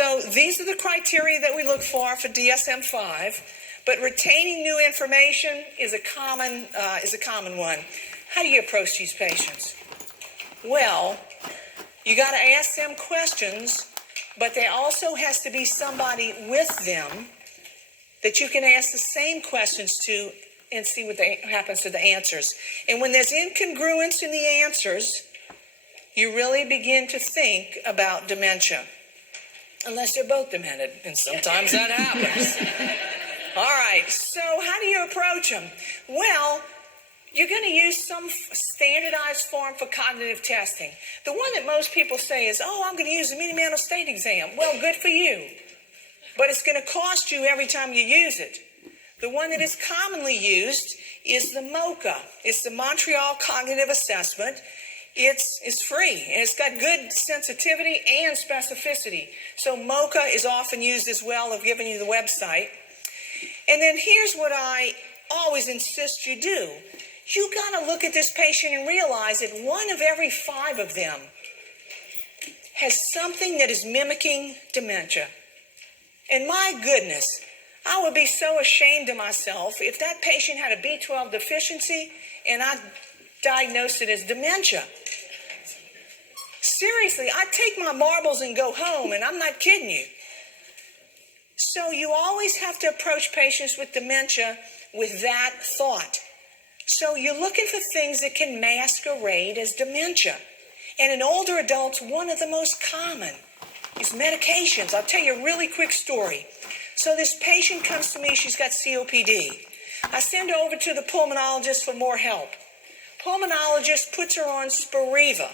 So these are the criteria that we look for DSM-5, but retaining new information is a common one. How do you approach these patients? Well, you got to ask them questions, but there also has to be somebody with them that you can ask the same questions to and see what happens to the answers. And when there's incongruence in the answers, you really begin to think about dementia. Unless they're both demented, and sometimes that happens. All right, so how do you approach them? Well, you're going to use some standardized form for cognitive testing. The one that most people say is, I'm going to use the mini-mental state exam. Well, good for you. But it's going to cost you every time you use it. The one that is commonly used is the MoCA. It's the Montreal Cognitive Assessment. It's free, and it's got good sensitivity and specificity. So MoCA is often used as well. I've given you the website. And then here's what I always insist you do. You got to look at this patient and realize that 1 of every 5 of them has something that is mimicking dementia. And my goodness, I would be so ashamed of myself if that patient had a B12 deficiency and I diagnosed it as dementia. Seriously, I'd take my marbles and go home, and I'm not kidding you. So you always have to approach patients with dementia with that thought. So you're looking for things that can masquerade as dementia. And in older adults, one of the most common is medications. I'll tell you a really quick story. So this patient comes to me, she's got COPD. I send her over to the pulmonologist for more help. Pulmonologist puts her on Spiriva.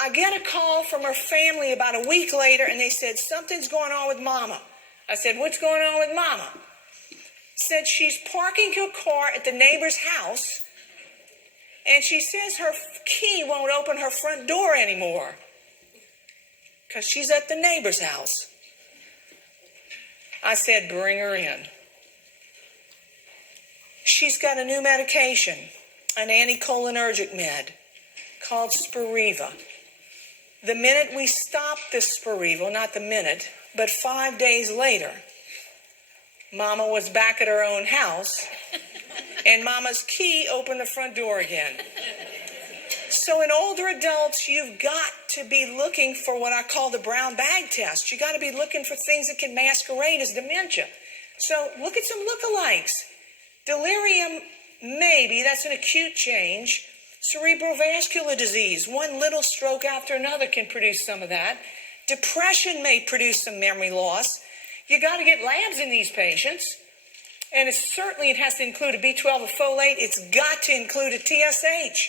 I get a call from her family about a week later, and they said, something's going on with Mama. I said, what's going on with Mama? Said she's parking her car at the neighbor's house, and she says her key won't open her front door anymore because she's at the neighbor's house. I said, bring her in. She's got a new medication, an anticholinergic med called Spiriva. The minute we stopped this Spiriva, not the minute, but 5 days later, Mama was back at her own house, and Mama's key opened the front door again. So in older adults, you've got to be looking for what I call the brown bag test. You got to be looking for things that can masquerade as dementia. So look at some lookalikes. Delirium, maybe, that's an acute change. Cerebrovascular disease, one little stroke after another can produce some of that. Depression may produce some memory loss. You got to get labs in these patients. And it has to include a B12, a folate. It's got to include a TSH.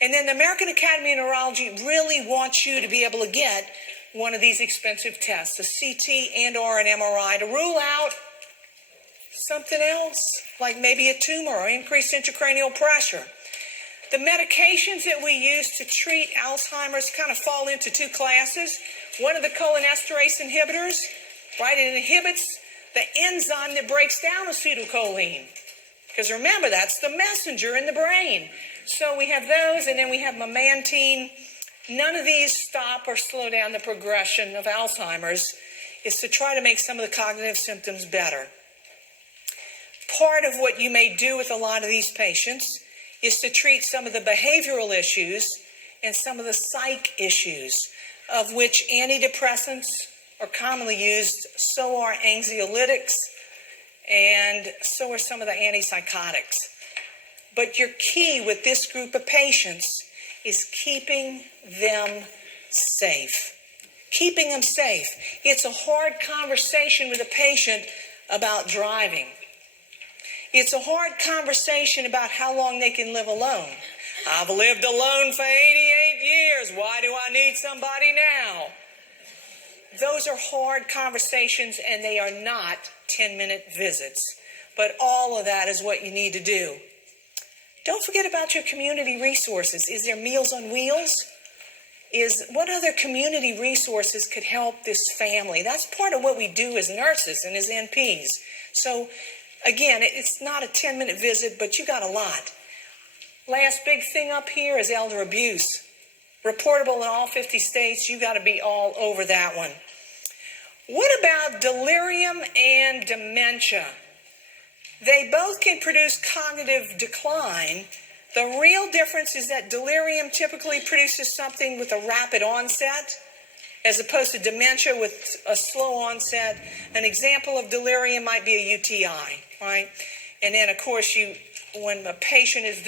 And then the American Academy of Neurology really wants you to be able to get one of these expensive tests, a CT and or an MRI, to rule out something else, like maybe a tumor or increased intracranial pressure. The medications that we use to treat Alzheimer's kind of fall into 2 classes. One of the cholinesterase inhibitors, right? It inhibits the enzyme that breaks down acetylcholine. Because remember, that's the messenger in the brain. So we have those, and then we have memantine. None of these stop or slow down the progression of Alzheimer's. It's to try to make some of the cognitive symptoms better. Part of what you may do with a lot of these patients is to treat some of the behavioral issues and some of the psych issues, of which antidepressants are commonly used, so are anxiolytics, and so are some of the antipsychotics. But your key with this group of patients is keeping them safe. Keeping them safe. It's a hard conversation with a patient about driving. It's a hard conversation about how long they can live alone. I've lived alone for 88 years. Why do I need somebody now? Those are hard conversations, and they are not 10-minute visits. But all of that is what you need to do. Don't forget about your community resources. Is there Meals on Wheels? What other community resources could help this family? That's part of what we do as nurses and as NPs. So, again, it's not a 10-minute visit, but you got a lot. Last big thing up here is elder abuse. reportable in all 50 states. You got to be all over that one. What about delirium and dementia? They both can produce cognitive decline. The real difference is that delirium typically produces something with a rapid onset, as opposed to dementia with a slow onset. An example of delirium might be a UTI, right? And then, of course, when a patient is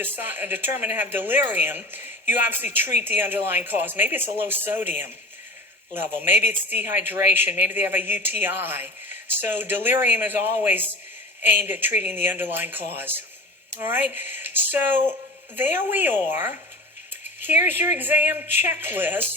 determined to have delirium, you obviously treat the underlying cause. Maybe it's a low sodium level. Maybe it's dehydration. Maybe they have a UTI. So delirium is always aimed at treating the underlying cause. All right? So there we are. Here's your exam checklist.